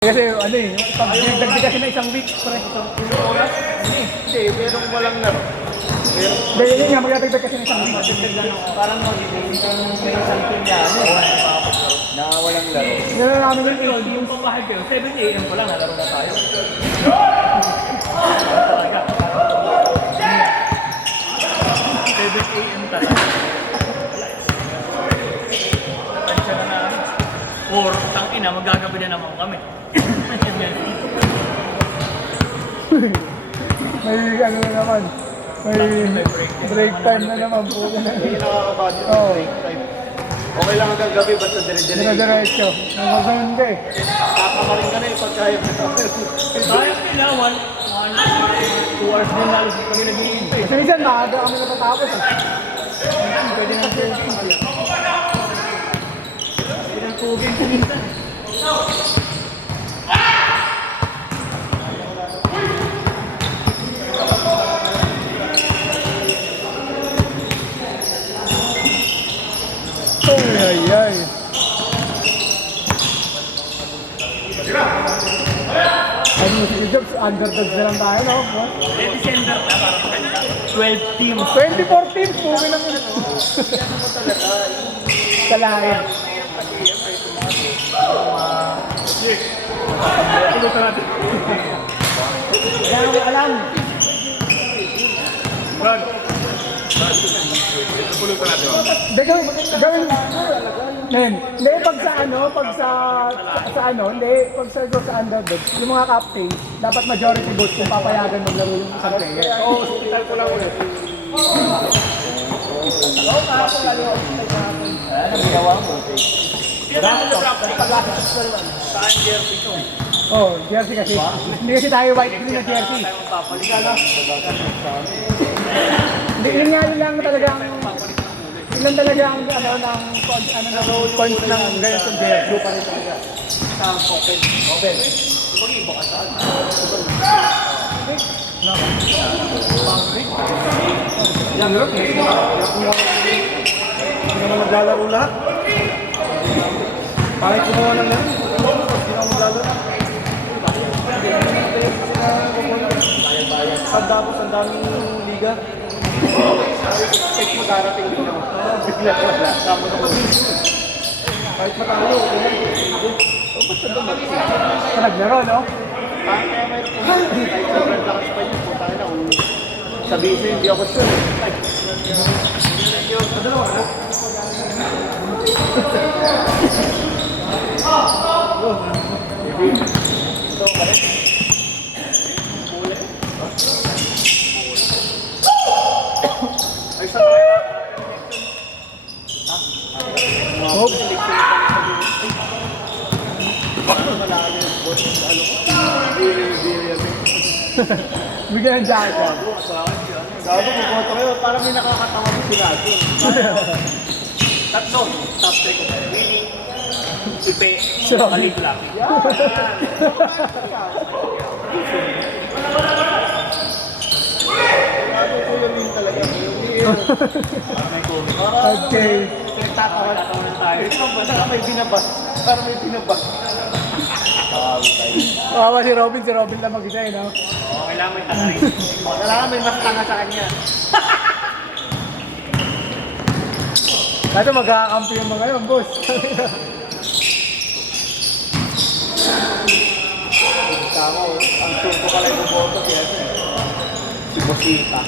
Kasi ano eh, pag nagdagdag kasi na isang week, pre. Hindi, merong walang laro. Dahil yun nga, magdadagdag kasi na isang week. Parang magiging may isang team na na walang laro. Gano'n namin yung Pero yung pamahal kayo, 7 AM pa lang, nalaro na tayo. Talaga. 7 AM talaga. Tansya na namin. Or, tangina, magagabi na naman kami. may ano na naman, may break time na naman po. Hindi nakakabadyo ng Oo. break time. Okay lang hanggang gabi, basta dire-dire. Diretso. Nagagano'n ka eh. Kakamarin ka na yung pagkaya mo. Sayang nila, 2 hours din lalos kami nag-iintay. Kasi minsan, maaga kami natatapos eh. Pwede nang tubig. Pwede nang tubig minsan. Ay. Ano mo si Jobs, underdogs na lang tayo, no? December na, parang 12 teams. 24 teams, puwi lang yun. Kalahin. Pulutan natin. Kaya ko alam. Brad. Pulutan natin. Gawin. Men, hindi, pag sa underdogs, yung mga captain, dapat majority vote kung papayagan maglaro yung isang player. Oo, hospital ko lang ulit. Anong ginawa mo? Oh, jersey kasi. Hindi kasi tayo white green na jersey. Hindi, yun nga lang talagang yun talaga ang points ng ganitong jersey. Blue pa rin talaga. Sa open. Open. Yan, bro. Hindi naman maglalaro lahat. Pangit kumuha ng laro. Hindi naman maglalaro. Tapos ang daming liga. Kahit magkarating din naman. Bigla wala. Tapos ako. Kahit matalo. Ba't sa dumating? Sa naglaro, no? Kaya may kahit sobrang lakas pa yun. Punta na kung sabihin sa'yo, hindi ako sure. Ano ano? Ito, balik. Ay, sa tayo. Oh. Bigyan ng jacket. Sabi ko, boto kayo, parang may nakakatawa mo sinabi. Tatlo. Top 3 ko. Winning. Pipe. Sure. Kaligla. Sabi ko yun talaga. May COVID. Okay. Tatawa na tayo. Parang may binabas. Parang may binabas. Kawawa si Robin lang mag-isa eh, no? Oo, kailangan may tanga rin. Kailangan may mas tanga sa kanya. Dati magkakampi yung mga yun, boss. Tama, ang sure ko pala yung boto kaya si Bosita.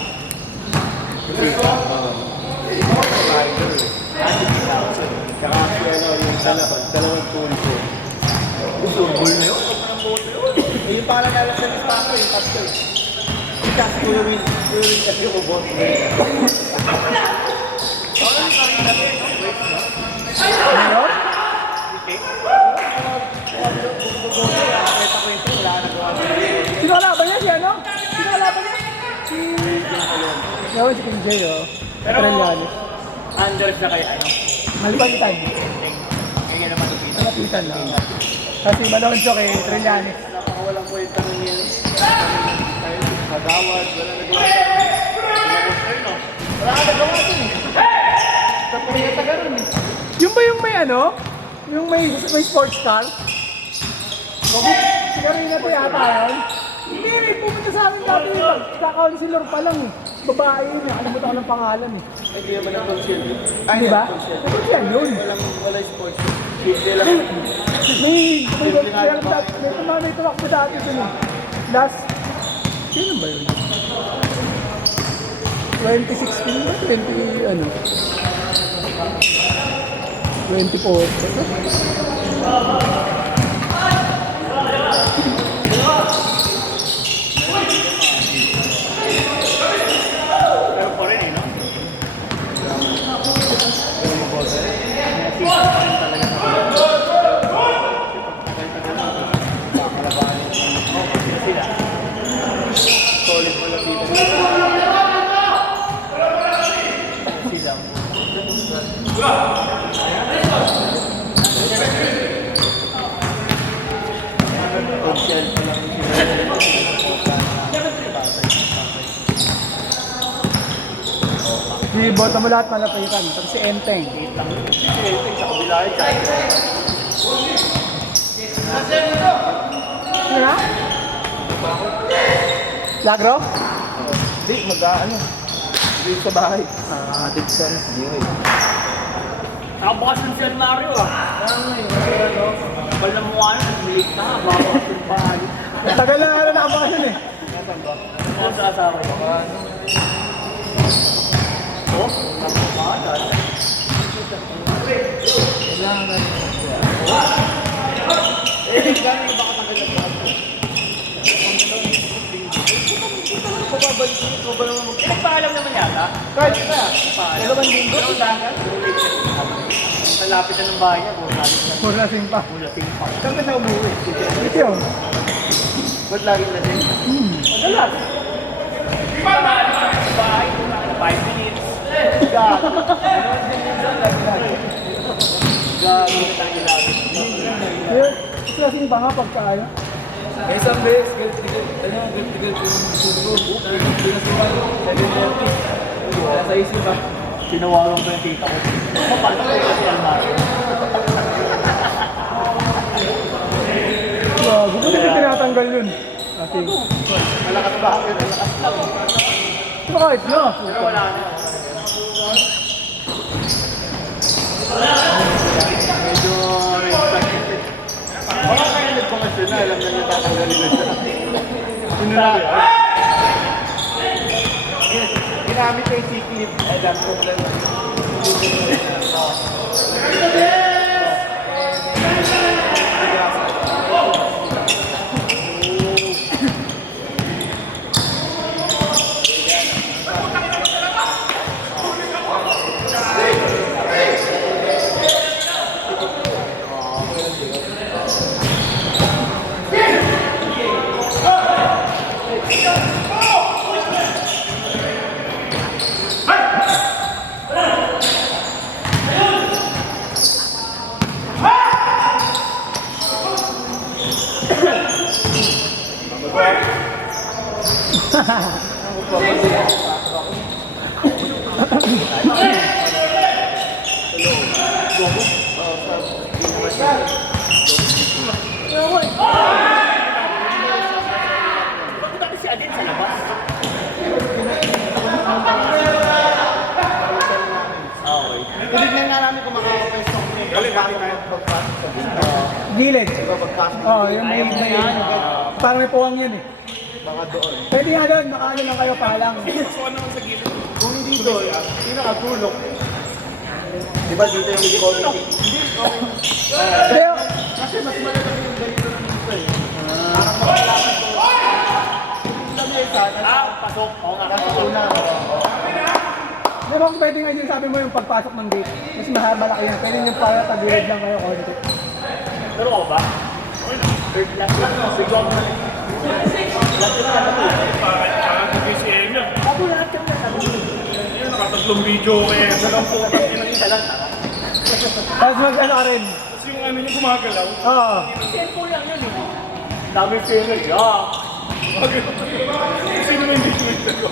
Bosita. Rider. Si Bosita. Kaya si yung dalawang tulso. Surbol na yun. Eh, yung pangalan nalang sa lista ko, yung pastor. Kasi Kuya Win kasi yung boto. Ano? Sino kalaban niya? Si ano? Sino kalaban niya? Gawin si King Jay, oh. Pero, Australiano. under siya kay ano. Malipalitan. Kaya naman ito. Malapitan lang. Kasi Malonzo kay Trillanes. Napakawalang kwenta ng yan. Kagawad, wala nagawa. Wala ka nagawa dun eh. Tapos yung taga rin eh. Yung ba yung may ano? Yung may sports car? Si Karina to yata yun. Hindi, pumunta sa amin dati. Kaka-counselor pa lang eh. Babae yun, nakalimutan ko ng pangalan eh. Hindi naman ang consciel. Di ba? Ano yan yun? Wala sports. Simple lang. May tumakbo dati dun eh. Last, kailan ba yun? 2016 ba? 20, ano? 24. Pero pa rin eh, no? Solid mo lang dito. Consciel pa lang Di bota mo lahat malapitan. Pag si Enteng. sa kabila yun. Ano na? Lagro? Hindi, mag-ano. Dito sa bahay. Atid sa Nakabukas ng Sir Mario ah. Kapal na mukha na, nag-delete na nga. Bawas yung bahay. Tagal na nga na nakabakasan eh. Ano sa asawa ko? Oh, nakapakasan. Gano'n ba katagal na ba? Pinagpaalam naman yata. Kahit na. Dalawang linggo. Sa lapit na ng bahay niya, Murlasing pa. bulasing pa. Saan ka na umuwi? Ito yun. Ba't laging lasing? Madalas. Sa bahay, 5 minutes. Gago. Gago na tayo lagi. Murlasing pa nga pagka ano. May isang beses, galit-galit yung sugo. Nasa isip ba? Tinawagan ko yung tita ko. Papasok ko kasi almario. Gago, ba't hindi tinatanggal yun? Ating. Malakas ba? Malakas lang. Bakit na? Pero wala na. Medyo expected. Baka kayo nagpamasyon na, alam na niya tatanggalin na siya. Sino na? Ginamit ko yung C-clip. Ay, dami ko lang. Bakit dati si Adin sa labas? Okay. Tinignan nga namin kung makakapwesto kung may pagkakit tayo pagpasok sa dito. Gilid. Diba pagpasok? Oo, yung may parang may puwang yan eh. Baka doon. Pwede nga doon, makaano lang kayo palang. Kung hindi doon, sino nakatulog? Diba dito yung comedy? Hindi, okay. Pero, Kasi mas malaki yung ganito na dito eh. Parang makalaman ko. Sa mesa, Pasok. Oo nga. nasa una. pero kung pwede nga din sabi mo yung pagpasok ng gate, mas malaki yan. Pwede yung para tagilid lang kayo konti. Pero ako ba? Third last lang. Siguro ako na. Ako lahat yung nasabi. Nakatatlong video kaya sa lang po. Isa lang. Tapos mag-ano ka rin. Tapos yung ano yung gumagalaw. Oo. Cellphone lang yun eh. Dami pera. Yeah. Sino na hindi nagdagawa?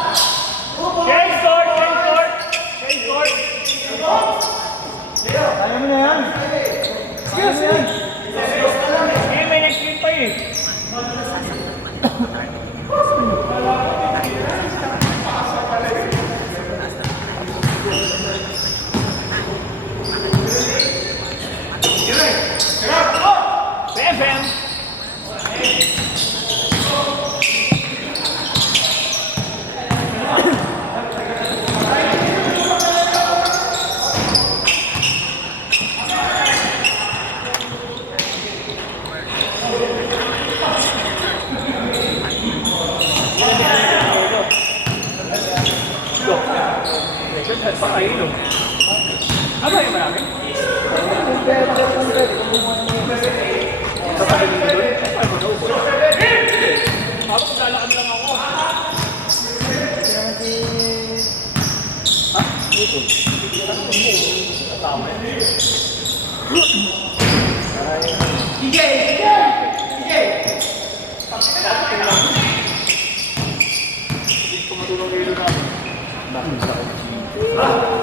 Game start! Game start! Eh, may next game pa eh. BFM! Pakailo. Ano yung marami? Ako maglalakad lang ako. Ha? Dito. Tama yun. Hindi ko matulong kayo namin. Bakit sa akin?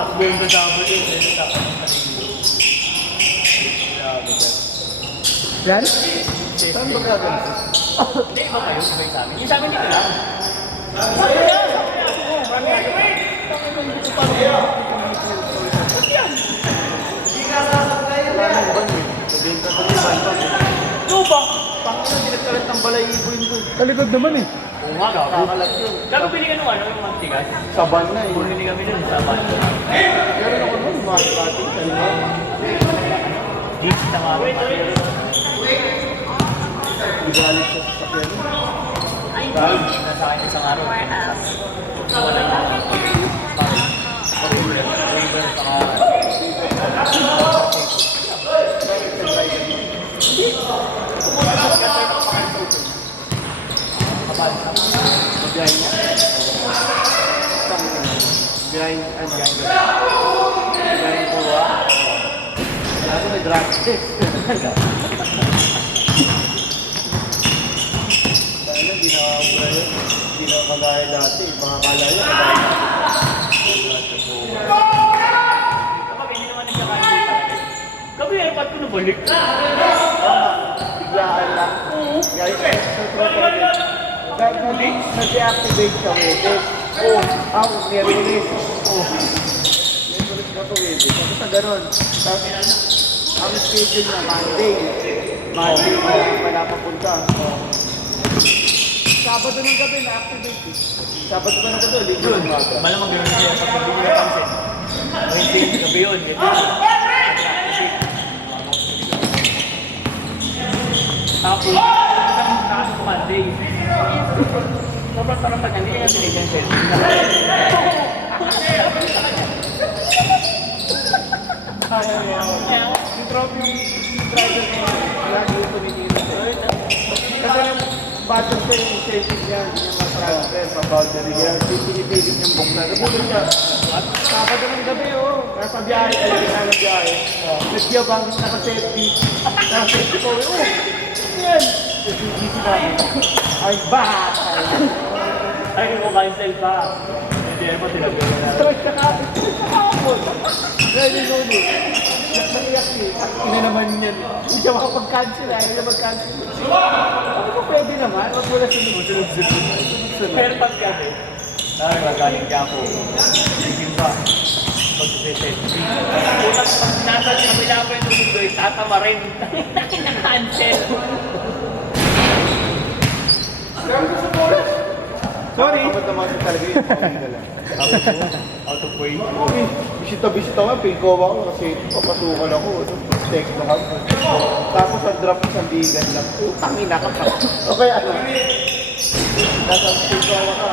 Takbo yung double A, pwede tapos ng Yan? Saan ba gagawin? Hindi, iba kayo, iba yung sa amin. Yung sa amin dito lang. Sabihin ka pa niya, bantang. Ano ba? Panginoon, dinagkalat ng balayibo yun doon. Talikod naman eh. Oo nga, gago. Kakalat yun. Gago, bili ka nung ano, yung mantigas. Saban na eh. Bumili kami dun sa bahay. Meron ako nun, mati-mati. Jeep na nga. Igalit sa sasakyan. Dahil nasa akin isang araw. So, wala na. River, saka... Kapal. Behind niya. Behind, behind ko ah. Lalo may drag stick. Kaya di na kagaya dati. Mga kalaya, kagaya Kapag hindi naman nagkakain dito. Gabi, airpod ko nabalik. biglaan lang. Guys, sa tropa rin. Nag-deactivate siya with it. Nire-release. Nire-release ka to with it. Tapos sa ganun. Tapos, ang schedule niya, Monday. Monday, wala papunta. Sabado ng gabi, na-activate eh. Sabado ba ng gabi, linggo ng umaga. Malamang gano'n siya kapag hindi na pansin. Wednesday, gabi yun. Tapos, tapos Monday. Sobrang sarap pa niya, hindi niya binigyan siya. Yung trophy, yung driver ko, lagi yung tumitira. Kasi yung budget ko yung incentive niya, hindi niya ma-transfer sa boundary niya. Pinipilit niyang buksan. Nabulong siya. At Sabado ng gabi, nasa biyahe, talaga na biyahe. Nag-yabang, naka-safety. Naka-safety ko, yan. Nag-GG namin. Ay, bakal. Ay, hindi mo kain sa iba. Hindi mo tinagawin na. Stress ka kapit. Kahapon. Dahil yung nono. Naiyak eh. At ina naman yan. Hindi siya makapag-cancel. Ayaw niya mag-cancel. Sabi ko, pwede naman. Wag mo na sunod-sunod. Pero pag gabi, Dahil magaling ka ako. Sige ba? Pag-visit. Unang pag nasa kabila pa yung mundo, tatama rin. Naka-cancel. Sorry. Kapag talaga yung pamilya lang. Out of way. Bisita nga, pinkowa ko kasi papasukan ako. Text na ako. Tapos ang drop ng sandigan lang. Utang ina ka pa. Okay, ano? Nasa pinkowa ka.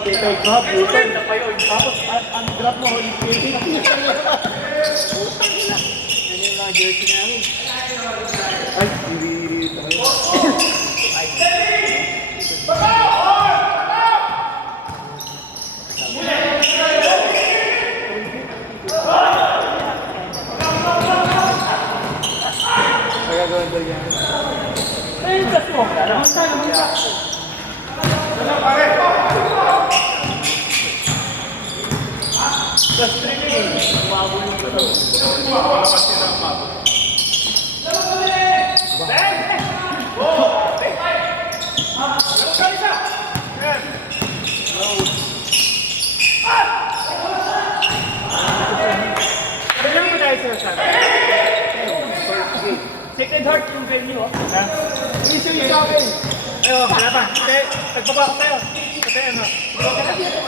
Take off, Turn na pa yun. tapos ang drop mo, skating. Yan yung mga jersey namin. Ay, hindi tayo. Kaya gawin daw yan. Ayun, kasi mo. Plus 3 na yun. Umabot yung ito. Kailan mo tayo sir sa Second Heart yung venue, oh. Issue yung sa akin. Ayo, wala pa. Okay, nagbaba ko tayo. Kasi ano? Tingnan mo.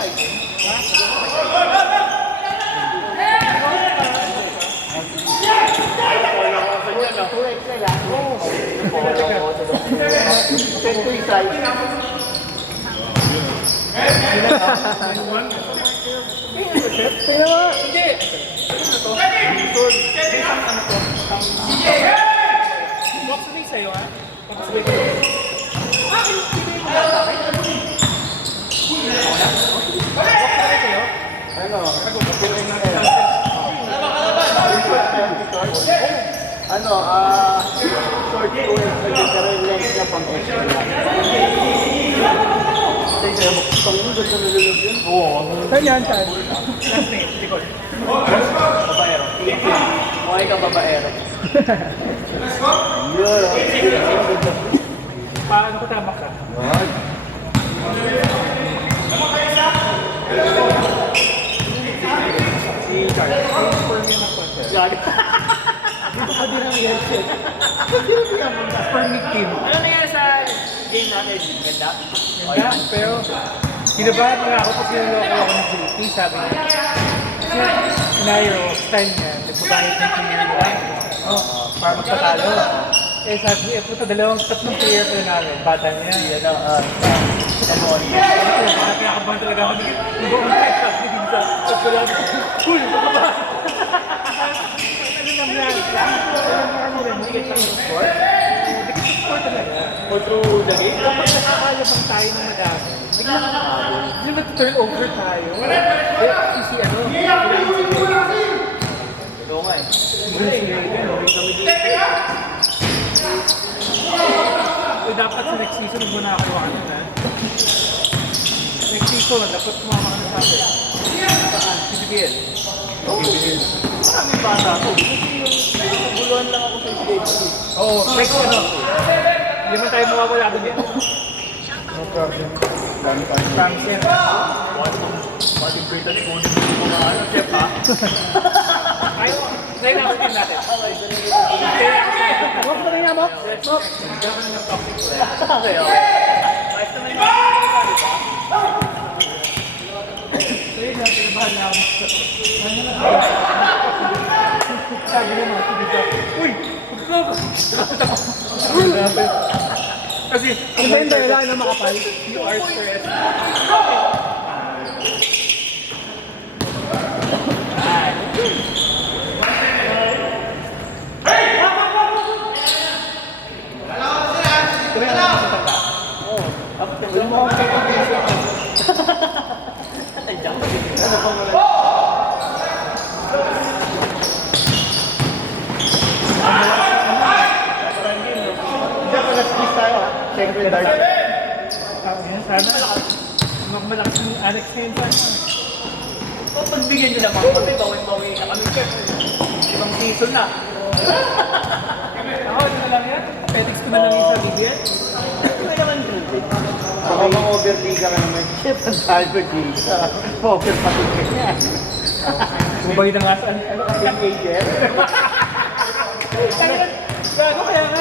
Hindi. Box na sa'yo, ha? Papasabay ko. Ano, short ko nagkakaroon length niya pang extra lang. Kasi kaya pang-udod na nalulog yun. Oo. Saan yan, saan? Last name, likod. Babaero. Mukha ka babaero. Yun. Paano ko tabak ka? Si Charles. Gagi. Dito ka din ang headset. Permit team. Ano nangyari sa game natin? Ganda? Ganda, pero kinabahan mo nga ako pag sinuloko ako ng JT, sabi niya. Scenario, style niya, nagbabayad ng pinili nila. Para magpatalo. Eh sabi niya, puto tatlong player pa namin, bata niya. Yan ang Samuel. Nakakabahan talaga ako. Nag-on set, sabi din sa wala. Cool, baba. Ano naman yan? Ano rin, dikit sa sport? Dikit sa sport talaga. Or through the game? Kapag nakakalabang tayo ng madami, biglang mag-turn over tayo. Kaya kasi ano, Ito nga eh. dapat sa next season mo nakakuha ka na. Next season, dapat kumama ka na sa akin. Saan? PBL. Maraming bata ako. Kasi yung naguluhan lang ako sa stage. Oo, next ano. Hindi man tayo mawawala doon yan. No problem. Dami tayo. Thanks yan. Pating Brittany, kunin mo yung mga ano, chef ha? Ay, try natin din natin. Huwag mo rin nga mo. Okay, okay. Ayos naman yung mga di ba? Ayun na, pinabahan na ako. Sabi na mga tubig. Uy! Kasi, ano ba yung dahilan na makapal? You are stressed. Siyempre, dart. Sana, malakas yung Alex ngayon pa. Kung pagbigyan nyo naman kami, bawin-bawi na kami, chef. Ibang season na. Ako, ito na lang yan. Text ko na lang yung sa BBS. Hindi naman true. Baka mga Poker Liga ka naman. Shit, ang dahil ko dito. Poker pati ganyan. Bumalik na nga sa Ano ka, teenager? Gago kaya nga